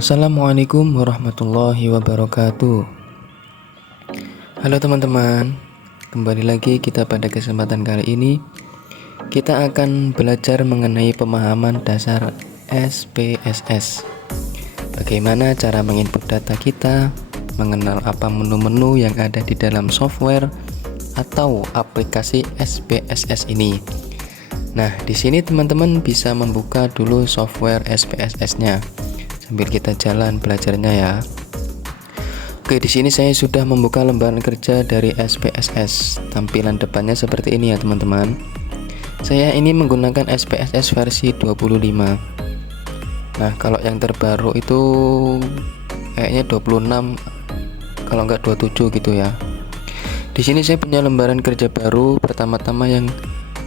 Assalamualaikum warahmatullahi wabarakatuh. Halo teman-teman, kembali lagi kita pada kesempatan kali ini. Kita akan belajar mengenai pemahaman dasar SPSS. Bagaimana cara menginput data kita, mengenal apa menu-menu yang ada di dalam software atau aplikasi SPSS ini. Nah, di sini teman-teman bisa membuka dulu software SPSS-nya. Sambil kita jalan belajarnya ya. Oke, di sini saya sudah membuka lembaran kerja dari SPSS. Tampilan depannya seperti ini ya teman-teman. Saya ini menggunakan SPSS versi 25. Nah, kalau yang terbaru itu kayaknya 26, kalau enggak 27 gitu ya. Di sini saya punya lembaran kerja baru, pertama-tama yang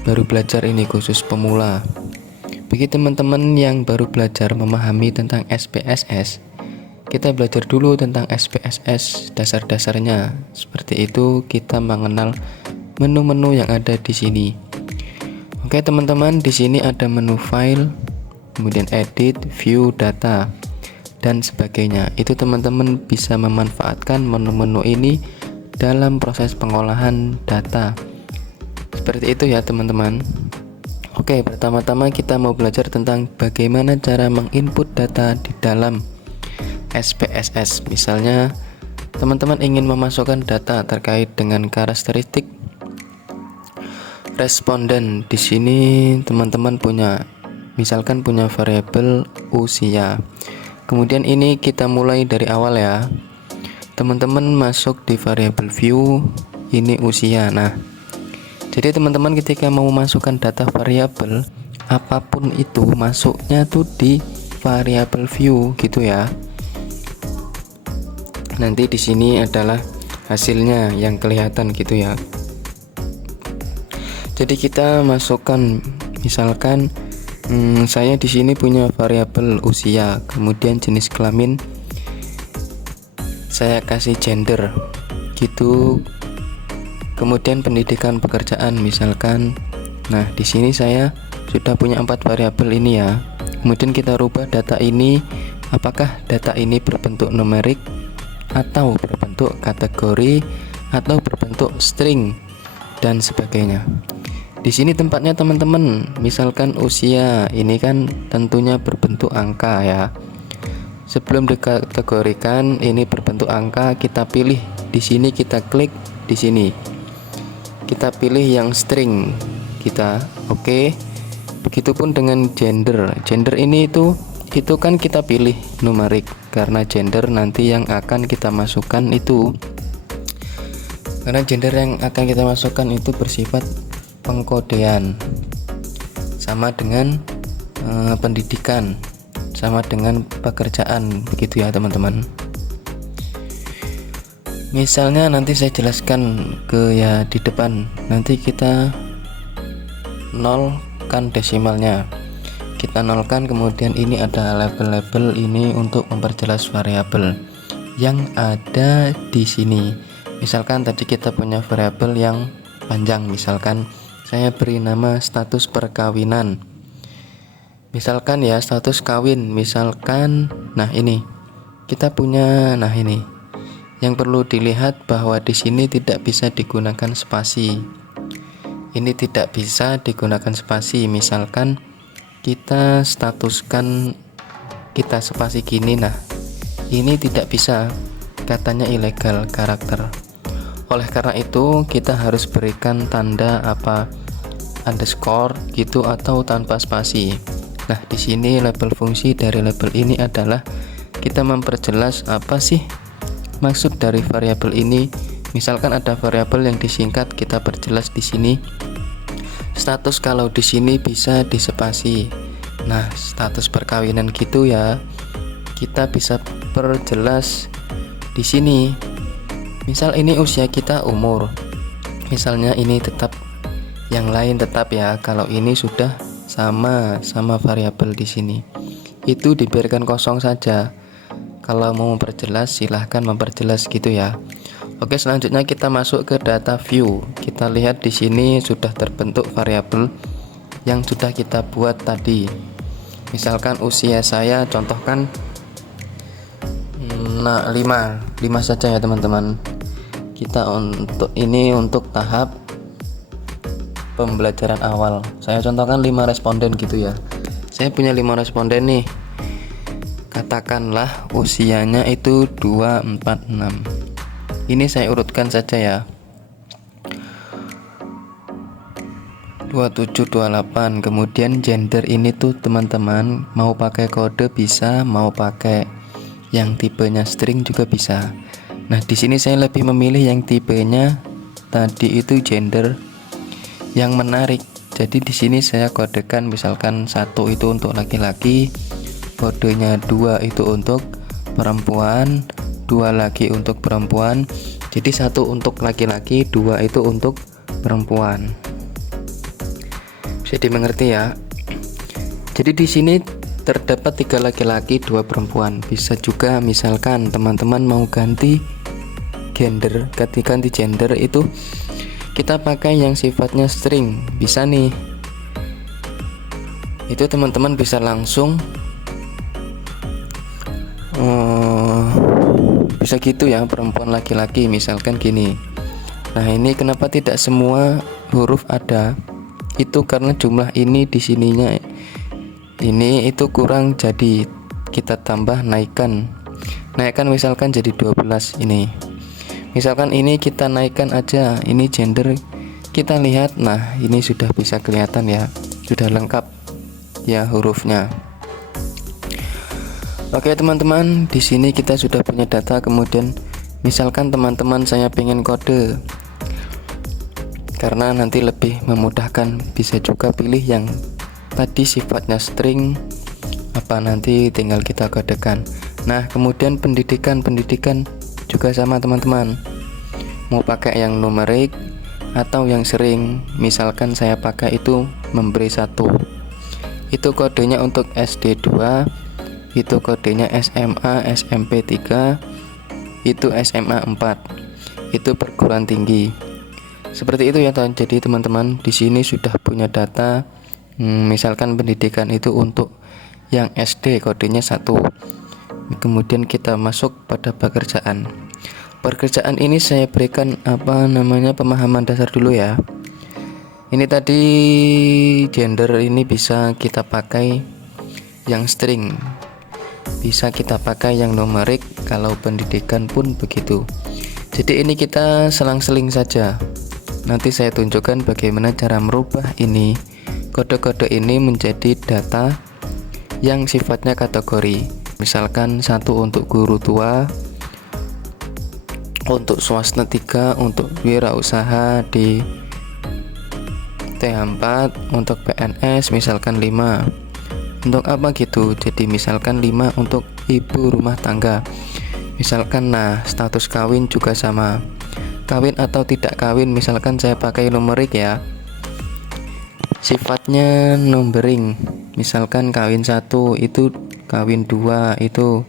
baru belajar ini khusus pemula. Bagi teman-teman yang baru belajar memahami tentang SPSS, kita belajar dulu tentang SPSS dasar-dasarnya. Seperti itu kita mengenal menu-menu yang ada di sini. Oke teman-teman, di sini ada menu file, kemudian edit, view data, dan sebagainya. Itu teman-teman bisa memanfaatkan menu-menu ini dalam proses pengolahan data. Seperti itu ya teman-teman. Oke, pertama-tama kita mau belajar tentang bagaimana cara menginput data di dalam SPSS. Misalnya, teman-teman ingin memasukkan data terkait dengan karakteristik responden. Di sini teman-teman misalkan punya variabel usia. Kemudian ini kita mulai dari awal ya. Teman-teman masuk di variabel view, ini usia. Nah, jadi teman-teman ketika mau memasukkan data variabel apapun itu masuknya tuh di variabel view gitu ya. Nanti di sini adalah hasilnya yang kelihatan gitu ya. Jadi kita masukkan misalkan saya di sini punya variabel usia, kemudian jenis kelamin saya kasih gender gitu. Kemudian pendidikan pekerjaan misalkan. Nah, di sini saya sudah punya 4 variabel ini ya. Kemudian kita rubah data ini, apakah data ini berbentuk numerik atau berbentuk kategori atau berbentuk string dan sebagainya. Di sini tempatnya teman-teman, misalkan usia ini kan tentunya berbentuk angka ya. Sebelum dikategorikan ini berbentuk angka, kita pilih di sini, kita klik di sini. Kita pilih yang string kita, oke. Begitupun dengan gender. Gender ini itu kan kita pilih numerik karena gender nanti yang akan kita masukkan itu. Karena gender yang akan kita masukkan itu bersifat pengkodean. Sama dengan pendidikan, sama dengan pekerjaan, begitu ya teman-teman. Misalnya nanti saya jelaskan ya di depan, nanti kita nolkan desimalnya, kita nolkan, kemudian ini ada label-label ini untuk memperjelas variabel yang ada di sini. Misalkan tadi kita punya variabel yang panjang, misalkan saya beri nama status perkawinan, misalkan ya status kawin, misalkan. Nah ini kita punya, nah ini yang perlu dilihat bahwa di sini tidak bisa digunakan spasi. Ini tidak bisa digunakan spasi. Misalkan kita statuskan kita spasi gini, nah ini tidak bisa, katanya ilegal karakter. Oleh karena itu kita harus berikan tanda apa underscore gitu atau tanpa spasi. Nah di sini label fungsi dari label ini adalah kita memperjelas apa sih maksud dari variabel ini. Misalkan ada variabel yang disingkat, kita perjelas di sini. Status kalau di sini bisa dispasi. Nah, status perkawinan gitu ya. Kita bisa perjelas di sini. Misal ini usia kita umur. Misalnya ini tetap, yang lain tetap ya. Kalau ini sudah sama variabel di sini. Itu dibiarkan kosong saja. Kalau mau memperjelas silahkan memperjelas gitu ya. Oke, selanjutnya kita masuk ke data view. Kita lihat di sini sudah terbentuk variabel yang sudah kita buat tadi. Misalkan usia saya, contohkan Nah, 5 saja ya teman-teman. Kita untuk tahap pembelajaran awal. Saya contohkan 5 responden gitu ya. Saya punya 5 responden nih. Katakanlah usianya itu 2, 4, 6. Ini saya urutkan saja ya. 27, 28. Kemudian gender ini tuh teman-teman mau pakai kode bisa, mau pakai yang tipenya string juga bisa. Nah, di sini saya lebih memilih yang tipenya tadi itu gender yang menarik. Jadi di sini saya kodekan misalkan 1 itu untuk laki-laki, kodenya 2 itu untuk perempuan, 2 lagi untuk perempuan. Jadi 1 untuk laki-laki, 2 itu untuk perempuan. Bisa dimengerti ya. Jadi di sini terdapat 3 laki-laki, 2 perempuan. Bisa juga misalkan teman-teman mau ganti gender, ketika ganti gender itu kita pakai yang sifatnya string, bisa nih. Itu teman-teman bisa langsung bisa gitu ya, perempuan laki-laki misalkan gini. Nah, ini kenapa tidak semua huruf ada? Itu karena jumlah ini di sininya ini itu kurang, jadi kita tambah naikkan misalkan jadi 12 ini. Misalkan ini kita naikkan aja, ini gender kita lihat. Nah, ini sudah bisa kelihatan ya, sudah lengkap ya hurufnya. Oke teman-teman, di sini kita sudah punya data. Kemudian misalkan teman-teman saya pengen kode, karena nanti lebih memudahkan, bisa juga pilih yang tadi sifatnya string apa, nanti tinggal kita kodekan. Nah, kemudian pendidikan juga sama teman-teman, mau pakai yang numerik atau yang sering. Misalkan saya pakai itu memberi 1, itu kodenya untuk SD2, itu kodenya SMA, SMP 3, itu SMA 4, itu perguruan tinggi. Seperti itu ya. Jadi teman-teman di sini sudah punya data. Misalkan pendidikan itu untuk yang SD kodenya 1. Kemudian kita masuk pada pekerjaan. Pekerjaan ini saya berikan pemahaman dasar dulu ya. Ini tadi gender ini bisa kita pakai yang string, bisa kita pakai yang numerik. Kalau pendidikan pun begitu. Jadi ini kita selang-seling saja. Nanti saya tunjukkan bagaimana cara merubah ini, kode-kode ini menjadi data yang sifatnya kategori. Misalkan 1 untuk guru tua, untuk swasta 3, untuk wirausaha di T4, untuk PNS misalkan 5. Untuk apa gitu? Jadi misalkan 5 untuk ibu rumah tangga. Misalkan status kawin juga sama. Kawin atau tidak kawin, misalkan saya pakai numerik ya, sifatnya numbering. Misalkan kawin 1 itu kawin 2 itu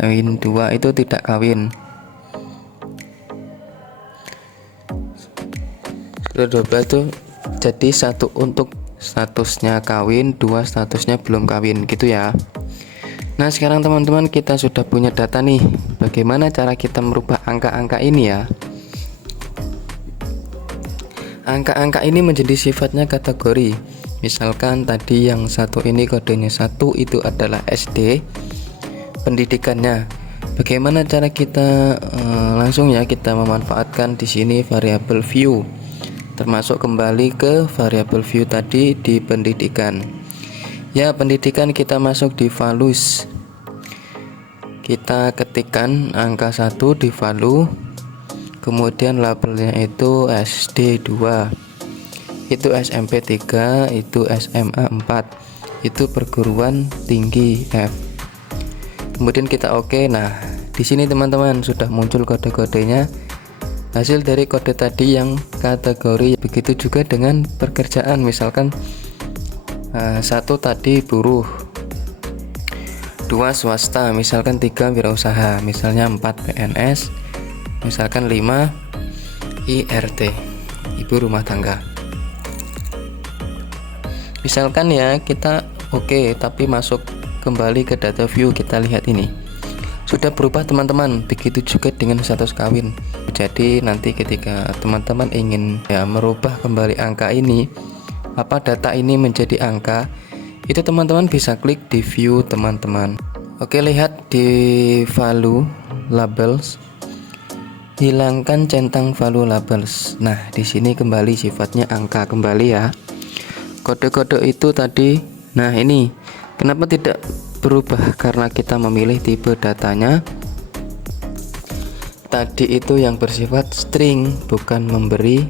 kawin 2 itu tidak kawin. 12 tuh jadi 1 untuk statusnya kawin, 2 statusnya belum kawin gitu ya. Nah, sekarang teman-teman kita sudah punya data nih. Bagaimana cara kita merubah angka-angka ini ya? Angka-angka ini menjadi sifatnya kategori. Misalkan tadi yang 1 ini kodenya 1 itu adalah SD pendidikannya. Bagaimana cara kita langsung ya kita memanfaatkan di sini variabel view. Termasuk kembali ke variabel view tadi di pendidikan. Ya, pendidikan kita masuk di values. Kita ketikkan angka 1 di value. Kemudian labelnya itu SD2, itu SMP 3, itu SMA 4, itu perguruan tinggi F. Kemudian kita oke. Nah, di sini teman-teman sudah muncul kode-kodenya, hasil dari kode tadi yang kategori. Begitu juga dengan pekerjaan, misalkan 1 tadi buruh, 2 swasta, misalkan 3 wirausaha, misalnya 4 PNS, misalkan 5 IRT, ibu rumah tangga. Misalkan ya kita oke, tapi masuk kembali ke data view, kita lihat ini sudah berubah teman-teman. Begitu juga dengan status kawin. Jadi nanti ketika teman-teman ingin merubah kembali angka ini, data ini menjadi angka, itu teman-teman bisa klik di view teman-teman. Oke, lihat di value labels, hilangkan centang value labels. Nah, di sini kembali sifatnya angka kembali ya. Kode-kode itu tadi, nah ini kenapa tidak berubah? Karena kita memilih tipe datanya tadi itu yang bersifat string, bukan memberi,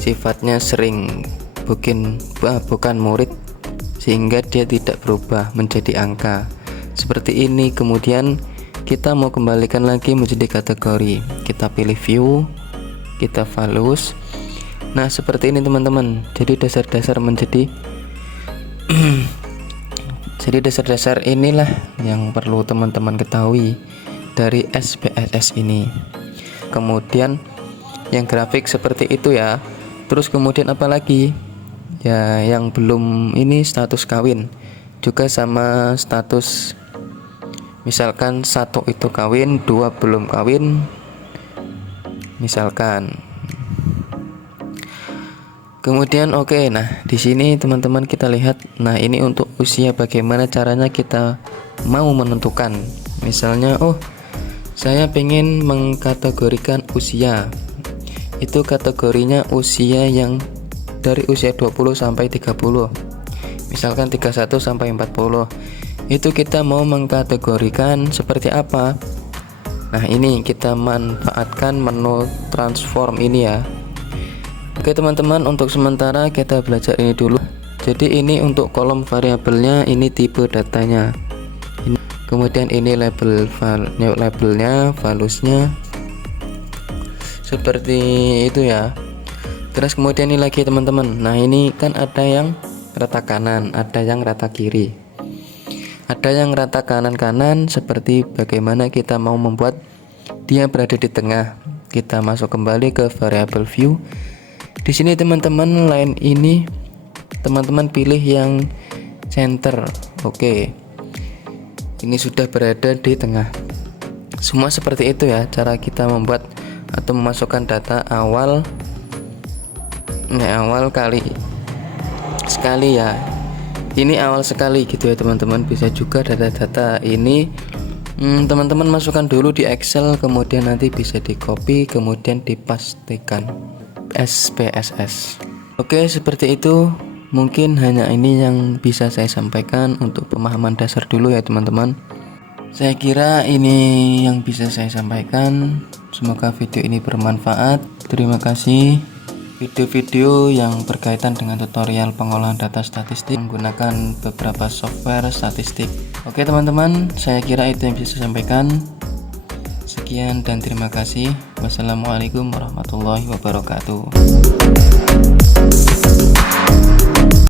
sifatnya sering, bukan murid, sehingga dia tidak berubah menjadi angka seperti ini. Kemudian kita mau kembalikan lagi menjadi kategori, kita pilih view, kita values. Nah seperti ini teman-teman. Jadi dasar-dasar menjadi jadi dasar-dasar inilah yang perlu teman-teman ketahui dari SPSS ini. Kemudian yang grafik seperti itu ya. Terus kemudian apalagi ya, yang belum ini status kawin juga sama status, misalkan 1 itu kawin, 2 belum kawin misalkan. Kemudian oke, nah di sini teman-teman kita lihat. Nah ini untuk usia, bagaimana caranya kita mau menentukan. Misalnya saya pengen mengkategorikan usia, itu kategorinya usia yang dari usia 20 sampai 30, misalkan 31 sampai 40. Itu kita mau mengkategorikan seperti apa? Nah ini kita manfaatkan menu transform ini ya. Oke teman-teman, untuk sementara kita belajar ini dulu. Jadi ini untuk kolom variabelnya, ini tipe datanya, kemudian ini labelnya, valuesnya seperti itu ya. Terus kemudian ini lagi teman-teman. Nah ini kan ada yang rata kanan, ada yang rata kiri, ada yang rata kanan seperti bagaimana kita mau membuat dia berada di tengah. Kita masuk kembali ke variable view. Di sini teman-teman, line ini teman-teman pilih yang center. Oke, ini sudah berada di tengah. Semua seperti itu ya cara kita membuat atau memasukkan data awal kali sekali ya. Ini awal sekali gitu ya teman-teman. Bisa juga data-data ini teman-teman masukkan dulu di Excel, kemudian nanti bisa di copy kemudian dipastikan SPSS. Oke, seperti itu. Mungkin hanya ini yang bisa saya sampaikan untuk pemahaman dasar dulu ya teman-teman. Saya kira ini yang bisa saya sampaikan. Semoga video ini bermanfaat. Terima kasih. Video-video yang berkaitan dengan tutorial pengolahan data statistik menggunakan beberapa software statistik. Oke teman-teman, saya kira itu yang bisa saya sampaikan. Sekian dan terima kasih. Wassalamualaikum warahmatullahi wabarakatuh.